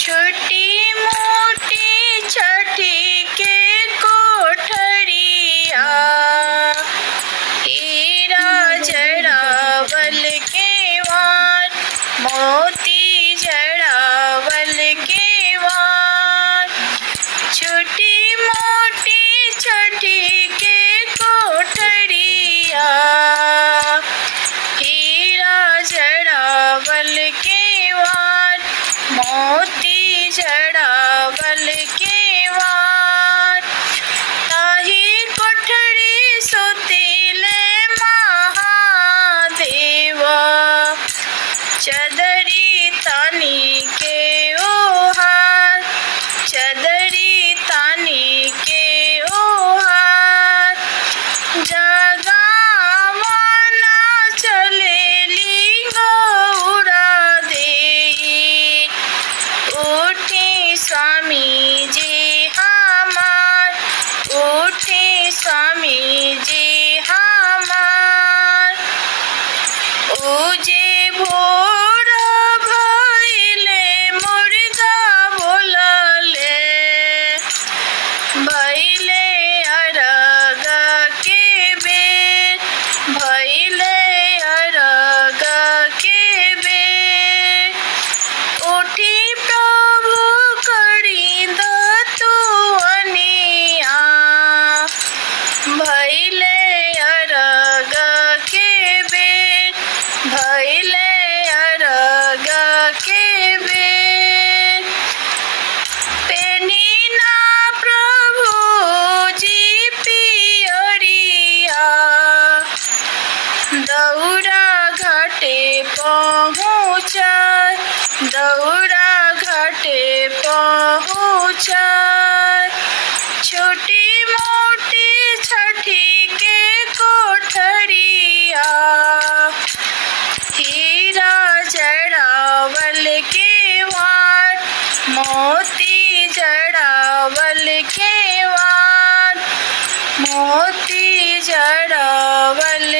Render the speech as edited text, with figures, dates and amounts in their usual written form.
छोटी मोटी छठी के कोठरिया, हीरा जड़ावल के वार, मोती जड़ावल के वार। छोटी मोटी छठी के कोठरिया, हीरा जड़ावल के वार, मोती जड़ावल के वार। ताही कोठरी सोतीले महादेवा, चदरी तानी के ओहार, चदरी तानी के ओहार। जगावना चलेली गौरा देई, उठी स्वामी जी हमार, उठी स्वामी जी हमार। उजे भोर भइले मुर्गा बोलले, भइले अरगा के बेर, भइले अरगा के बेर। उठी प्रभु करी दतुअनिया, भइले अरगा के बेर, भइले अरगा के बेर। पेनी ना प्रभु जी पियरिया, दौरा घाटे पहुँचा, दौरा घाटे पहुँचा। छोटी मोटी छठी के कोठरिया, हीरा जड़ावल के वार, मोती जड़ावल के वार, मोती जड़ावल